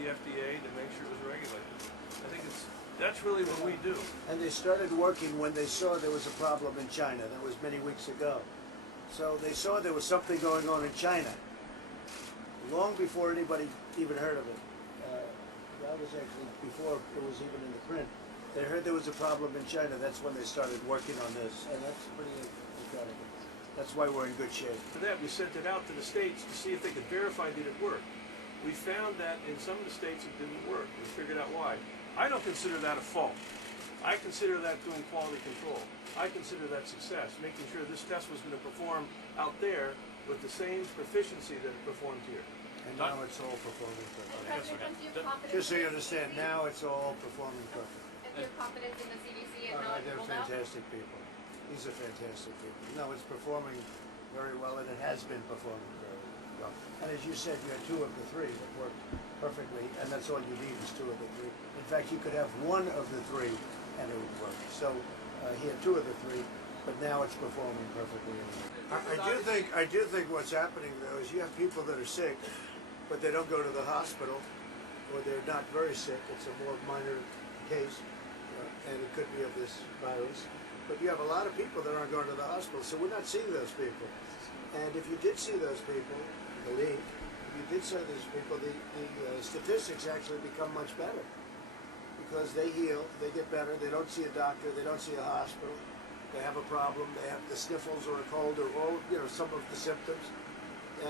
the FDA to make sure it was regulated. I think that's really what we do. And they started working when they saw there was a problem in China. That was many weeks ago. So they saw there was something going on in China long before anybody even heard of it. That was actually before it was even in the print. They heard there was a problem in China. That's when they started working on this, and that's pretty incredible. That's why we're in good shape. For that, we sent it out to the states to see if they could verify that it worked. We found that in some of the states it didn't work. We figured out why. I don't consider that a fault. I consider that doing quality control. I consider that success, making sure this test was going to perform out there with the same proficiency that it performed here. And now it's all performing perfectly. President, do you have confidence Just so you in the understand, CDC? now it's all performing perfectly. If you have confidence in the CDC and not They're rolled out? fantastic people. These are fantastic people. No, it's performing very well, and it has been performing very well. And as you said, you had 2 of the 3 that worked perfectly, and that's all you need is 2 of the 3. In fact, you could have 1 of the 3, and it would work. So he had 2 of the 3, but now it's performing perfectly. I do think what's happening though is you have people that are sick, but they don't go to the hospital, or they're not very sick. It's a more minor case, and it could be of this virus. But you have a lot of people that aren't going to the hospital, so we're not seeing those people. And if you did see those people, if you did see those people, the statistics actually become much better because they heal, they get better, they don't see a doctor, they don't see a hospital, they have a problem, they have the sniffles or a cold or all, some of the symptoms.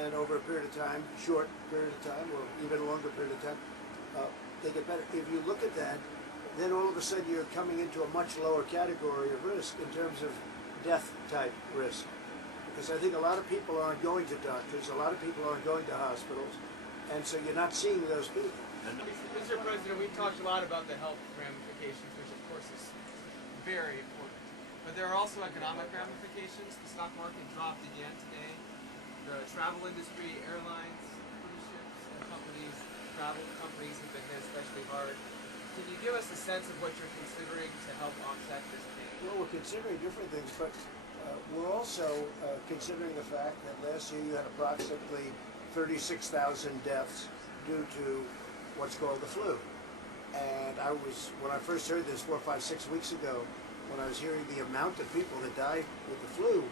And over a period of time, short period of time, or even a longer period of time, they get better. If you look at that, then all of a sudden you're coming into a much lower category of risk in terms of death type risk. Because I think a lot of people aren't going to doctors, a lot of people aren't going to hospitals, and so you're not seeing those people. Mr. President, we've talked a lot about the health ramifications, which of course is very important. But there are also economic ramifications. The stock market dropped again today. The travel industry, airlines, cruise ships, and travel companies have been hit especially hard. Can you give us a sense of what you're considering to help offset this pain? Well, we're considering different things, but we're also considering the fact that last year you had approximately 36,000 deaths due to what's called the flu. And when I first heard this 4, 5, 6 weeks ago, when I was hearing the amount of people that died with the flu,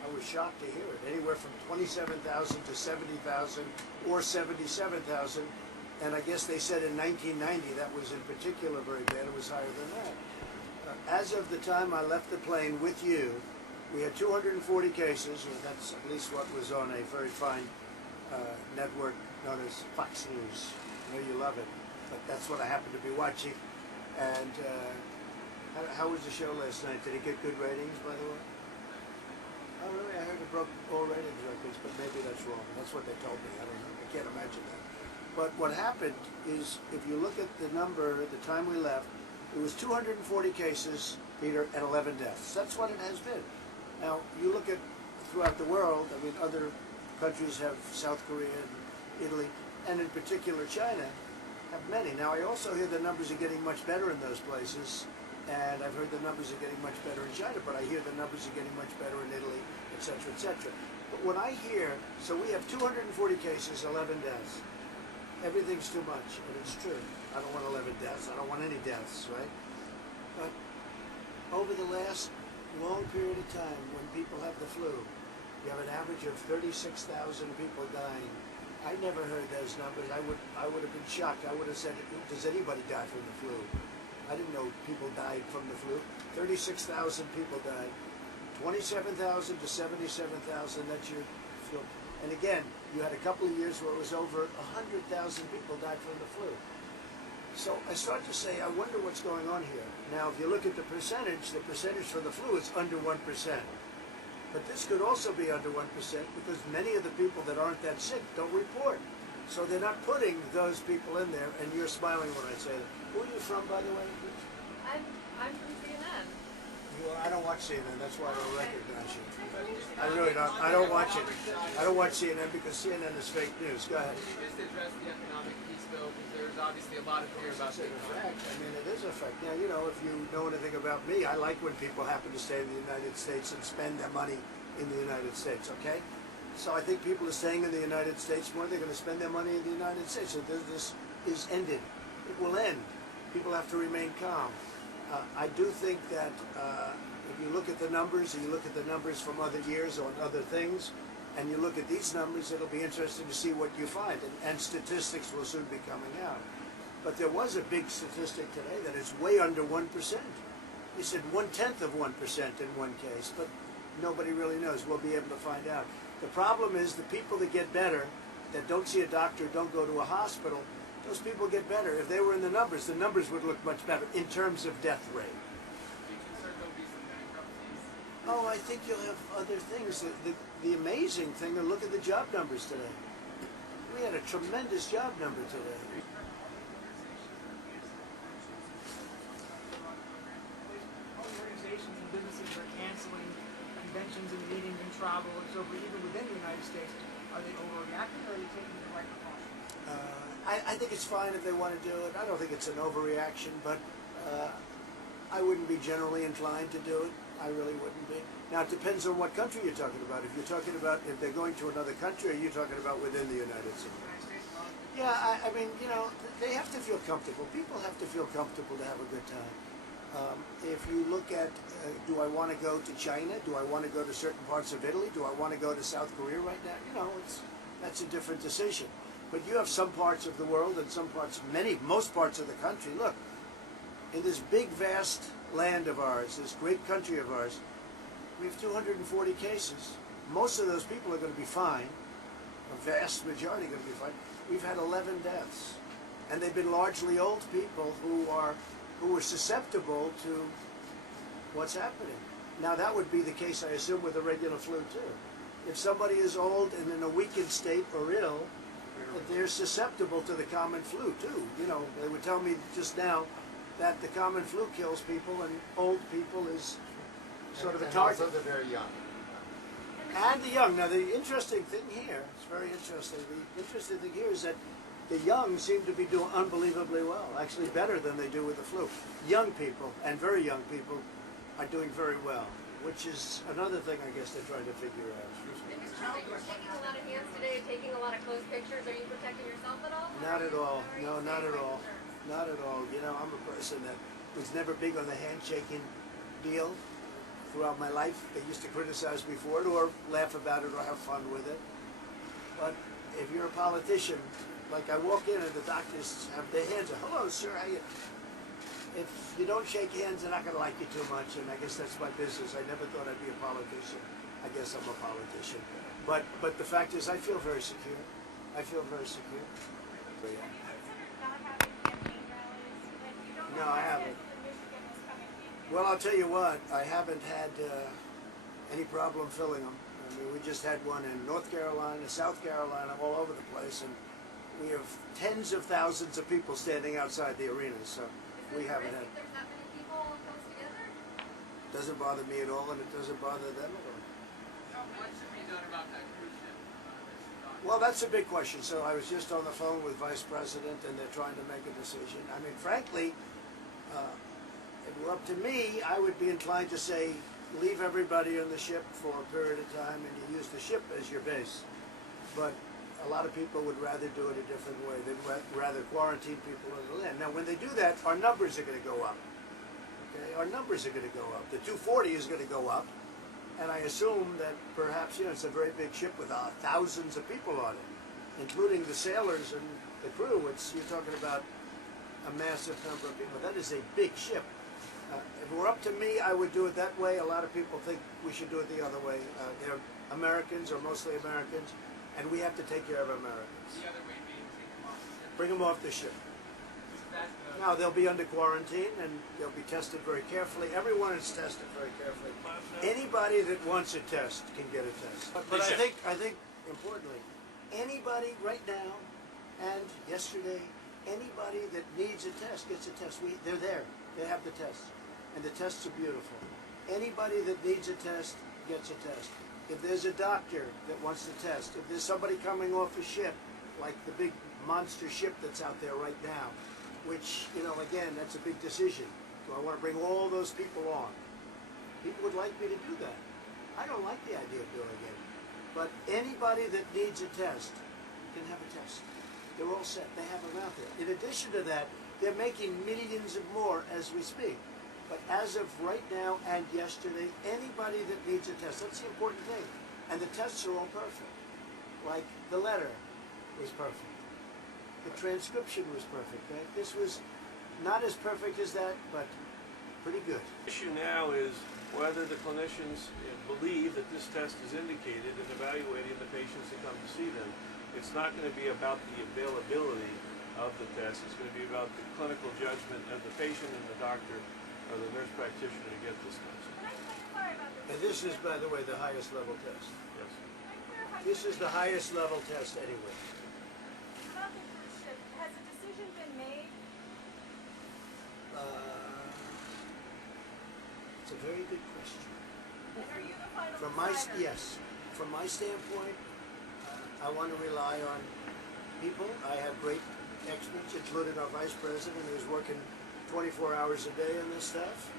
I was shocked to hear it. Anywhere from 27,000 to 70,000 or 77,000. And I guess they said in 1990 that was in particular very bad. It was higher than that. As of the time I left the plane with you, we had 240 cases, or that's at least what was on a very fine network known as Fox News. I know you love it, but that's what I happen to be watching. And how was the show last night? Did it get good ratings, by the way? Oh, really? I heard it broke all ratings records, but maybe that's wrong. That's what they told me. I don't know. I can't imagine that. But what happened is, if you look at the number at the time we left, it was 240 cases, Peter, and 11 deaths. That's what it has been. Now, you look at throughout the world, I mean, other countries have South Korea and Italy, and in particular China, have many. Now, I also hear the numbers are getting much better in those places, and I've heard the numbers are getting much better in China, but I hear the numbers are getting much better in Italy, etc., etc. But when I hear, so we have 240 cases, 11 deaths. Everything's too much, and it's true. I don't want 11 deaths. I don't want any deaths, right? But over the last long period of time, when people have the flu, you have an average of 36,000 people dying. I never heard those numbers. I would have been shocked. I would have said, does anybody die from the flu? I didn't know people died from the flu. 36,000 people died. 27,000 to 77,000, that's your flu. And again, you had a couple of years where it was over 100,000 people died from the flu. So I start to say, I wonder what's going on here. Now, if you look at the percentage for the flu is under 1%. But this could also be under 1% because many of the people that aren't that sick don't report. So they're not putting those people in there, and you're smiling when I say that. Who are you from, by the way? I'm from CNN. I don't watch CNN. That's why I don't recognize you. I really don't. I don't watch it. I don't watch CNN because CNN is fake news. Go ahead. Can you just address the economic piece, though? Because there's obviously a lot of fear about the economy. I mean, it is a fact. Now, if you know anything about me, I like when people happen to stay in the United States and spend their money in the United States, okay? So I think people are staying in the United States more. They're going to spend their money in the United States. So there's this is ended. It will end. People have to remain calm. I do think that if you look at the numbers, and you look at the numbers from other years on other things, and you look at these numbers, it'll be interesting to see what you find. And statistics will soon be coming out. But there was a big statistic today that it's way under 1%. He said 1/10 of 1% in one case, but nobody really knows. We'll be able to find out. The problem is the people that get better, that don't see a doctor, don't go to a hospital, those people get better. If they were in the numbers would look much better in terms of death rate. Oh, I think you'll have other things. The amazing thing, look at the job numbers today. We had a tremendous job number today. Organizations and businesses are canceling conventions and meetings and travel and so forth, even within the United States. Are they overreacting, or are they taking the right precautions? I think it's fine if they want to do it. I don't think it's an overreaction, but I wouldn't be generally inclined to do it. I really wouldn't be. Now, it depends on what country you're talking about. If you're talking about if they're going to another country, or you're talking about within the United States. Yeah, I mean, you know, they have to feel comfortable. People have to feel comfortable to have a good time. If you look at, do I want to go to China? Do I want to go to certain parts of Italy? Do I want to go to South Korea right now? You know, that's a different decision. But you have some parts of the world and some parts, most parts of the country. Look, in this big, vast land of ours, this great country of ours, we have 240 cases. Most of those people are going to be fine. A vast majority are going to be fine. We've had 11 deaths, and they've been largely old people who are susceptible to what's happening. Now, that would be the case, I assume, with the regular flu too. If somebody is old and in a weakened state or ill, they're susceptible to the common flu too. You know, they would tell me just now that the common flu kills people, and old people is sort of a target. Also, they're very young. And the young. Now, the interesting thing here, it's very interesting, the interesting thing here is that the young seem to be doing unbelievably well, actually better than they do with the flu. Young people, and very young people, are doing very well, which is another thing I guess they're trying to figure out. And Mr. President, you're shaking a lot of hands today, taking a lot of close pictures. Are you protecting yourself at all? Not at all. Or are No, you not staying at all. concerns? Not at all. You know, I'm a person that was never big on the handshaking deal throughout my life. They used to criticize me for it or laugh about it or have fun with it. But if you're a politician, like I walk in and the doctors have their hands up, hello sir, how you? If you don't shake hands, they're not going to like you too much, and I guess that's my business. I never thought I'd be a politician. I guess I'm a politician. But the fact is, I feel very secure. I feel very secure. But, yeah. No, I haven't. Well, I'll tell you what, I haven't had any problem filling them. I mean, we just had one in North Carolina, South Carolina, all over the place, and we have tens of thousands of people standing outside the arenas, so we haven't had. If there's that many people close together? Doesn't bother me at all, and it doesn't bother them at all. What should be done about that cruise ship? Well, that's a big question. So I was just on the phone with Vice President, and they're trying to make a decision. I mean, frankly, if it were up to me, I would be inclined to say, leave everybody on the ship for a period of time, and you use the ship as your base. But a lot of people would rather do it a different way. They'd rather quarantine people on the land. Now, when they do that, our numbers are going to go up. Okay, our numbers are going to go up. The 240 is going to go up. And I assume that perhaps, you know, it's a very big ship with thousands of people on it, including the sailors and the crew. You're talking about a massive number of people. That is a big ship. If it were up to me, I would do it that way. A lot of people think we should do it the other way. They're Americans, or mostly Americans, and we have to take care of Americans. The other way being take them off the ship. Bring them off the ship. That's the, Now, they'll be under quarantine, and they'll be tested very carefully. Everyone is tested very carefully. Anybody that wants a test can get a test. But I think, importantly, anybody right now and yesterday, anybody that needs a test gets a test. They're there. They have the tests. And the tests are beautiful. Anybody that needs a test gets a test. If there's a doctor that wants to test, if there's somebody coming off a ship, like the big monster ship that's out there right now, which, you know, again, that's a big decision. Do I want to bring all those people on? People would like me to do that. I don't like the idea of doing it. But anybody that needs a test can have a test. They're all set. They have them out there. In addition to that, they're making millions of more as we speak. But as of right now and yesterday, anybody that needs a test, that's the important thing. And the tests are all perfect. Like the letter was perfect. The transcription was perfect, right? This was not as perfect as that, but pretty good. The issue now is whether the clinicians believe that this test is indicated in evaluating the patients that come to see them. It's not going to be about the availability of the test. It's going to be about the clinical judgment of the patient and the doctor or the nurse practitioner to get this test. Can I clarify about this? And this is, by the way, the highest level test. Yes. Can I clarify This is the highest level test anyway. about the cruise ship? Has a decision been made? It's a very good question. And are you the final From my decider? yes, from my standpoint, I want to rely on people. I have great experts, including our vice president, who's working 24 hours a day on this stuff.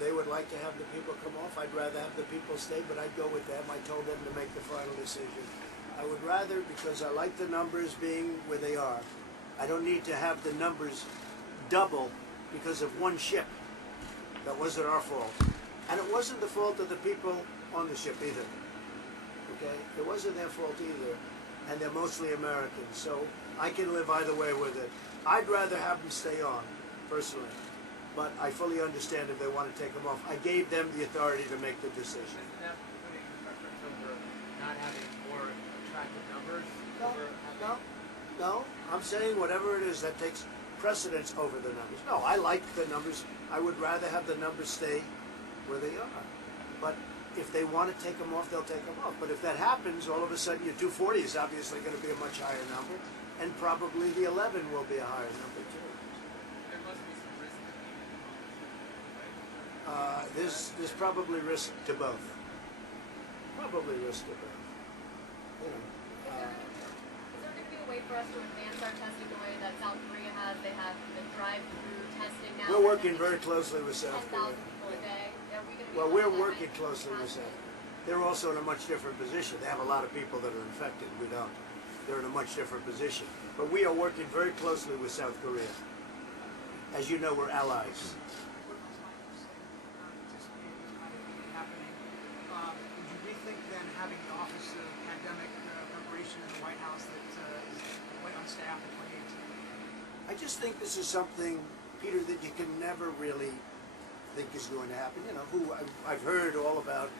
They would like to have the people come off. I'd rather have the people stay, but I'd go with them. I told them to make the final decision. I would rather, because I like the numbers being where they are. I don't need to have the numbers double because of one ship. That wasn't our fault. And it wasn't the fault of the people on the ship either. Okay? It wasn't their fault either. And they're mostly Americans. So I can live either way with it. I'd rather have them stay on, personally. But I fully understand if they want to take them off. I gave them the authority to make the decision. Isn't that putting preference over not having more attractive numbers? No, over having, no. I'm saying whatever it is that takes precedence over the numbers. No, I like the numbers. I would rather have the numbers stay where they are. But if they want to take them off, they'll take them off. But if that happens, all of a sudden your 240 is obviously going to be a much higher number, and probably the 11 will be a higher number too. There must be some risk to being right? There's probably risk to both. Probably risk to both. You know, Is there going to be a way for us to advance our testing the way that South Korea has? They have the drive-through testing now. we're working very closely with South 10,000 Korea. people a day. Are we going to be Well, able to we're do that working by closely with capacity? South. They're also in a much different position. They have a lot of people that are infected. We don't. They're in a much different position. But we are working very closely with South Korea. As you know, we're allies. What else might you say anticipating this kind of thing happening? Would you rethink then having the Office of Pandemic Preparation in the White House that is went on staff in 2018? I just think this is something, Peter, that you can never really think is going to happen. You know, I've heard all about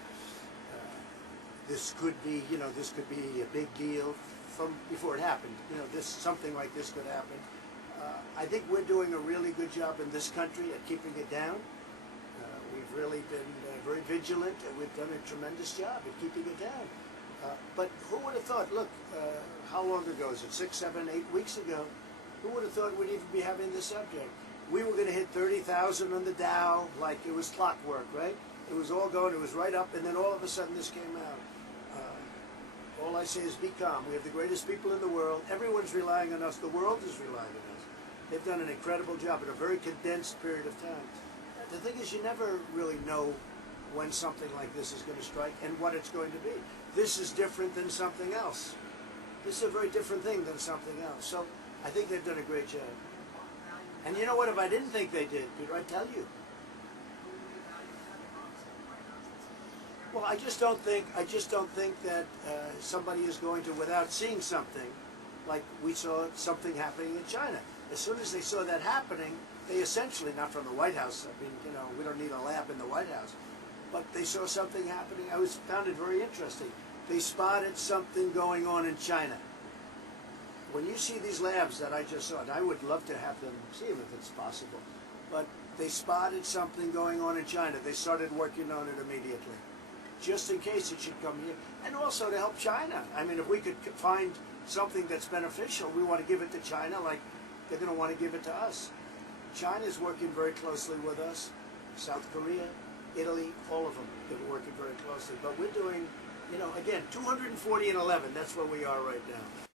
this could be, this could be a big deal from before it happened. Something like this could happen. I think we're doing a really good job in this country at keeping it down. We've really been very vigilant, and we've done a tremendous job at keeping it down. But who would have thought, look, how long ago is it, 6, 7, 8 weeks ago, who would have thought we'd even be having this subject? We were going to hit 30,000 on the Dow like it was clockwork, right? It was all going, it was right up, and then all of a sudden this came out. All I say is be calm. We have the greatest people in the world. Everyone's relying on us. The world is relying on us. They've done an incredible job in a very condensed period of time. The thing is, you never really know when something like this is going to strike and what it's going to be. This is different than something else. This is a very different thing than something else. So I think they've done a great job. And you know what? If I didn't think they did, Peter, I'd tell you. Well, I just don't think that somebody is going to, without seeing something, like we saw something happening in China. As soon as they saw that happening, they essentially, not from the White House, I mean, we don't need a lab in the White House, but they saw something happening. I found it very interesting. They spotted something going on in China. When you see these labs that I just saw, and I would love to have them see them if it's possible, but they spotted something going on in China. They started working on it immediately, just in case it should come here, and also to help China. I mean, if we could find something that's beneficial, we want to give it to China like they're going to want to give it to us. China's working very closely with us. South Korea, Italy, all of them, they've been working very closely. But we're doing, again, 240 and 11, that's where we are right now.